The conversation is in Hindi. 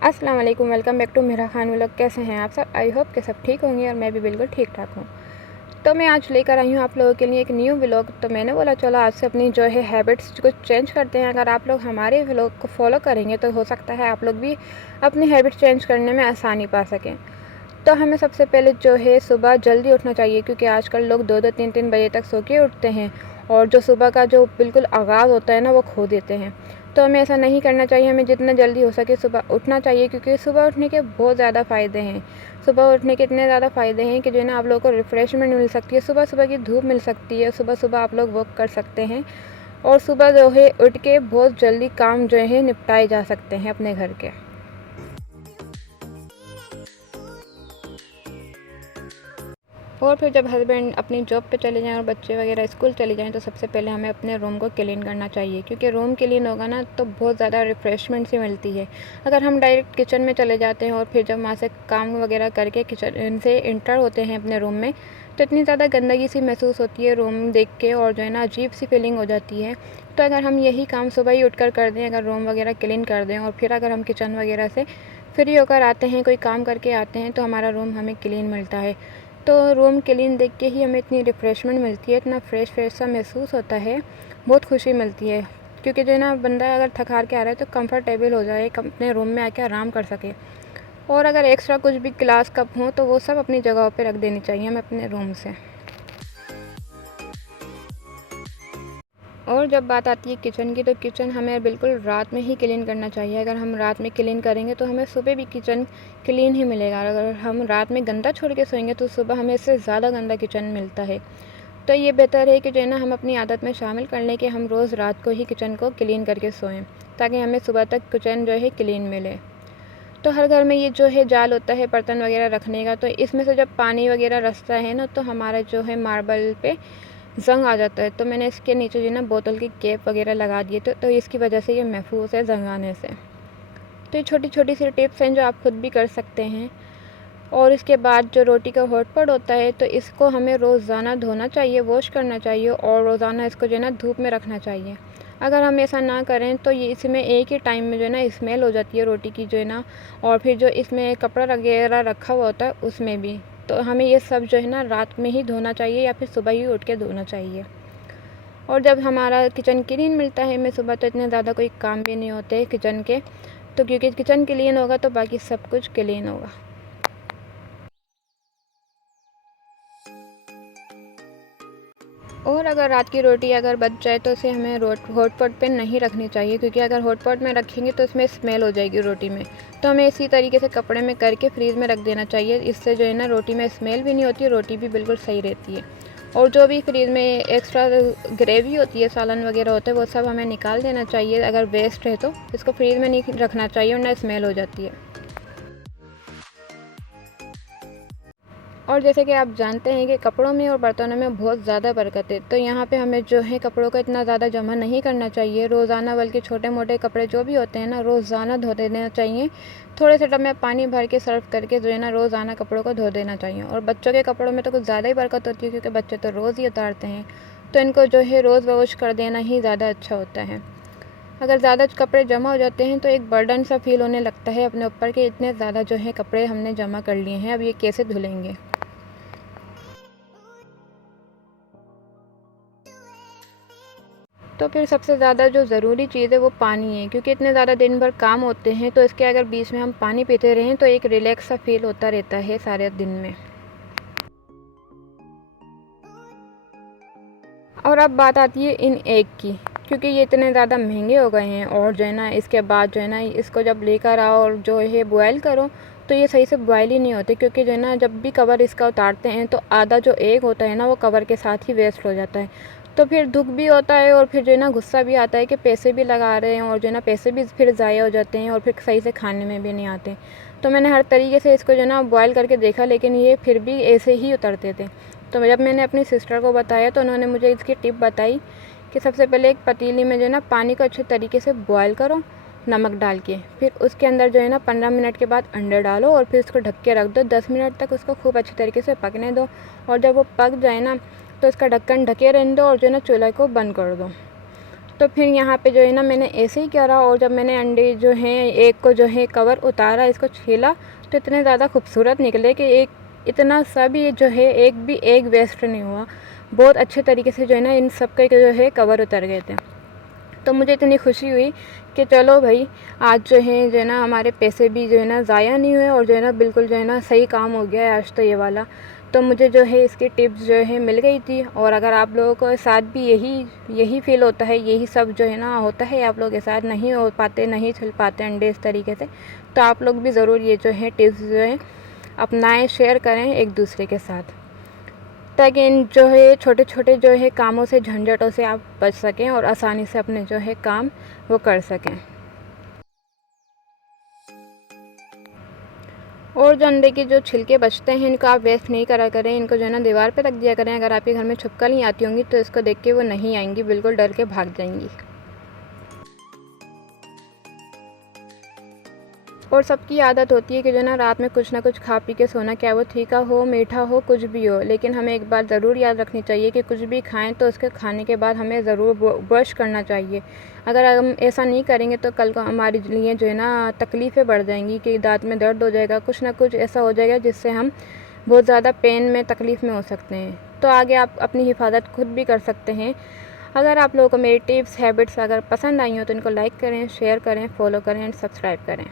अस्सलाम वालेकुम, वेलकम बैक टू मेरा खान व्लॉग। कैसे हैं आप सब? आई होप कि सब ठीक होंगे और मैं भी बिल्कुल ठीक ठाक हूँ। तो मैं आज लेकर आई हूँ आप लोगों के लिए एक न्यू व्लॉग। तो मैंने बोला चलो आज से अपनी जो है हैबिट्स को चेंज करते हैं। अगर आप लोग हमारे व्लॉग को फॉलो करेंगे तो हो सकता है आप लोग भी अपनी हैबिट चेंज करने में आसानी पा सकें। तो हमें सबसे पहले जो है सुबह जल्दी उठना चाहिए, क्योंकि आजकल लोग 2-2 3-3 बजे तक सो के उठते हैं और जो सुबह का जो बिल्कुल आगाज़ होता है ना वो खो देते हैं। तो हमें ऐसा नहीं करना चाहिए, हमें जितना जल्दी हो सके सुबह उठना चाहिए, क्योंकि सुबह उठने के बहुत ज़्यादा फ़ायदे हैं। सुबह उठने के इतने ज़्यादा फ़ायदे हैं कि जो है ना आप लोगों को रिफ़्रेशमेंट मिल सकती है, सुबह सुबह की धूप मिल सकती है, सुबह सुबह आप लोग वॉक कर सकते हैं और सुबह जो है उठ के बहुत जल्दी काम जो है निपटाए जा सकते हैं अपने घर के। और फिर जब हस्बैंड अपनी जॉब पे चले जाएँ और बच्चे वगैरह स्कूल चले जाएँ तो सबसे पहले हमें अपने रूम को क्लीन करना चाहिए, क्योंकि रूम क्लीन होगा ना तो बहुत ज़्यादा रिफ़्रेशमेंट सी मिलती है। अगर हम डायरेक्ट किचन में चले जाते हैं और फिर जब वहाँ से काम वगैरह करके किचन से इंटर होते हैं अपने रूम में, तो इतनी ज़्यादा गंदगी सी महसूस होती है रूम देख के, और जो है ना अजीब सी फीलिंग हो जाती है। तो अगर हम यही काम सुबह ही उठ कर दें, अगर रूम वगैरह क्लीन कर दें और फिर अगर हम किचन वगैरह से फ्री होकर आते हैं, कोई काम करके आते हैं, तो हमारा रूम हमें क्लीन मिलता है। तो रूम क्लीन देख के ही हमें इतनी रिफ़्रेशमेंट मिलती है, इतना फ्रेश फ्रेश सा महसूस होता है, बहुत खुशी मिलती है। क्योंकि जो है ना बंदा अगर थक हार के आ रहा है तो कंफर्टेबल हो जाए, अपने रूम में आके आराम कर सके। और अगर एक्स्ट्रा कुछ भी गिलास कप हों तो वो सब अपनी जगह पे रख देनी चाहिए हमें अपने रूम से। और जब बात आती है किचन की, तो किचन हमें बिल्कुल रात में ही क्लीन करना चाहिए। अगर हम रात में क्लीन करेंगे तो हमें सुबह भी किचन क्लीन ही मिलेगा, और अगर हम रात में गंदा छोड़ के सोएंगे तो सुबह हमें इससे ज़्यादा गंदा किचन मिलता है। तो ये बेहतर है कि जो है ना हम अपनी आदत में शामिल कर लें कि हम रोज़ रात को ही किचन को क्लीन करके सोएं, ताकि हमें सुबह तक किचन जो है क्लीन मिले। तो हर घर में ये जो है जाल होता है बर्तन वगैरह रखने का, तो इसमें से जब पानी वगैरह रसता है ना तो हमारा जो है मार्बल पे ज़ंग आ जाता है। तो मैंने इसके नीचे जो ना बोतल की कैप वगैरह लगा दिए, तो इसकी वजह से ये महफूज है ज़ंग आने से। तो ये छोटी छोटी सी टिप्स हैं जो आप खुद भी कर सकते हैं। और इसके बाद जो रोटी का हॉटपॉट होता है तो इसको हमें रोज़ाना धोना चाहिए, वॉश करना चाहिए और रोज़ाना इसको जो है ना धूप में रखना चाहिए। अगर हम ऐसा ना करें तो ये इसमें एक ही टाइम में जो है ना स्मेल हो जाती है रोटी की जो है ना, और फिर जो इसमें कपड़ा वगैरह रखा हुआ होता है उसमें भी। तो हमें ये सब जो है ना रात में ही धोना चाहिए या फिर सुबह ही उठ के धोना चाहिए। और जब हमारा किचन क्लीन मिलता है हमें सुबह, तो इतने ज़्यादा कोई काम भी नहीं होते किचन के, तो क्योंकि किचन क्लीन होगा तो बाकी सब कुछ क्लीन होगा। और अगर रात की रोटी अगर बच जाए तो उसे हमें हॉटपॉट पे नहीं रखनी चाहिए, क्योंकि अगर हॉटपॉट में रखेंगे तो उसमें स्मेल हो जाएगी रोटी में। तो हमें इसी तरीके से कपड़े में करके फ्रीज़ में रख देना चाहिए। इससे जो है ना रोटी में स्मेल भी नहीं होती, रोटी भी बिल्कुल सही रहती है। और जो भी फ्रीज़ में एक्स्ट्रा ग्रेवी होती है, सालन वगैरह होता है, वो सब हमें निकाल देना चाहिए। अगर वेस्ट है तो इसको फ्रीज़ में नहीं रखना चाहिए वरना स्मेल हो जाती है। और जैसे कि आप जानते हैं कि कपड़ों में और बर्तनों में बहुत ज़्यादा बरकत है, तो यहाँ पे हमें जो है कपड़ों को इतना ज़्यादा जमा नहीं करना चाहिए रोज़ाना, बल्कि छोटे मोटे कपड़े जो भी होते हैं ना रोज़ाना धो देना चाहिए। थोड़े से टब में पानी भर के सर्फ करके जो है ना रोज़ाना कपड़ों को धो देना चाहिए। और बच्चों के कपड़ों में तो कुछ ज़्यादा ही बरकत होती है, क्योंकि बच्चे तो रोज़ ही उतारते हैं, तो इनको जो है रोज़ वॉश कर देना ही ज़्यादा अच्छा होता है। अगर ज़्यादा कपड़े जमा हो जाते हैं तो एक बर्डन सा फील होने लगता है अपने ऊपर कि इतने ज़्यादा जो है कपड़े हमने जमा कर लिए हैं, अब ये कैसे धुलेंगे। तो फिर सबसे ज़्यादा जो ज़रूरी चीज़ है वो पानी है, क्योंकि इतने ज़्यादा दिन भर काम होते हैं तो इसके अगर बीच में हम पानी पीते रहें तो एक रिलैक्स सा फील होता रहता है सारे दिन में। और अब बात आती है इन एग की, क्योंकि ये इतने ज़्यादा महंगे हो गए हैं, और जो है ना इसके बाद जो है ना इसको जब लेकर आओ और जो है बॉयल करो तो ये सही से बॉयल ही नहीं होते, क्योंकि जो है ना जब भी कवर इसका उतारते हैं तो आधा जो एग होता है ना वो कवर के साथ ही वेस्ट हो जाता है। तो फिर दुख भी होता है और फिर जो है ना गुस्सा भी आता है कि पैसे भी लगा रहे हैं और जो है ना पैसे भी फिर ज़ाया हो जाते हैं और फिर सही से खाने में भी नहीं आते। तो मैंने हर तरीके से इसको जो है ना बॉयल करके देखा, लेकिन ये फिर भी ऐसे ही उतरते थे। तो जब मैंने अपनी सिस्टर को बताया तो उन्होंने मुझे इसकी टिप बताई कि सबसे पहले एक पतीली में जो है ना पानी को अच्छे तरीके से बॉयल करो नमक डाल के, फिर उसके अंदर जो है ना 15 मिनट के बाद अंडा डालो और फिर उसको ढक के रख दो। 10 मिनट तक उसको खूब अच्छे तरीके से पकने दो, और जब वो पक जाए ना तो इसका ढक्कन ढके रहने दो और जो है ना चूल्हे को बंद कर दो। तो फिर यहाँ पे जो है ना मैंने ऐसे ही करा, और जब मैंने अंडे जो हैं एक को जो है कवर उतारा, इसको छीला, तो इतने ज़्यादा खूबसूरत निकले कि एक इतना सा भी जो है एक भी एग वेस्ट नहीं हुआ। बहुत अच्छे तरीके से जो है ना इन सब के जो है कवर उतर गए थे। तो मुझे इतनी खुशी हुई कि चलो भाई, आज जो है ना हमारे पैसे भी जो है ना ज़ाया नहीं हुए, और जो है ना बिल्कुल जो है ना सही काम हो गया है आज तो ये वाला। तो मुझे जो है इसकी टिप्स जो है मिल गई थी। और अगर आप लोगों को साथ भी यही फ़ील होता है, यही सब जो है ना होता है, आप लोगों के साथ नहीं हो पाते, नहीं छिल पाते अंडे इस तरीके से, तो आप लोग भी ज़रूर ये जो है टिप्स जो है अपनाएं, शेयर करें एक दूसरे के साथ, ताकि इन जो है छोटे छोटे जो है कामों से, झंझटों से आप बच सकें और आसानी से अपने जो है काम वो कर सकें। और जो अंडे के जो छिलके बचते हैं इनको आप वेस्ट नहीं करा करें, इनको जो है ना दीवार पे रख दिया करें। अगर आपके घर में छिपकली आती होंगी तो इसको देख के वो नहीं आएंगी, बिल्कुल डर के भाग जाएंगी। और सबकी आदत होती है कि जो ना रात में कुछ ना कुछ खा पी के सोना, क्या वो तीखा हो, मीठा हो, कुछ भी हो, लेकिन हमें एक बात ज़रूर याद रखनी चाहिए कि कुछ भी खाएं तो उसके खाने के बाद हमें ज़रूर ब्रश करना चाहिए। अगर हम ऐसा नहीं करेंगे तो कल को हमारे लिए जो है ना तकलीफ़ें बढ़ जाएंगी कि दांत में दर्द हो जाएगा, कुछ ना कुछ ऐसा हो जाएगा जिससे हम बहुत ज़्यादा पेन में, तकलीफ़ में हो सकते हैं। तो आगे आप अपनी हिफाजत खुद भी कर सकते हैं। अगर आप लोगों को मेरी टिप्स, हैबिट्स अगर पसंद आई हो तो इनको लाइक करें, शेयर करें, फॉलो करें एंड सब्सक्राइब करें।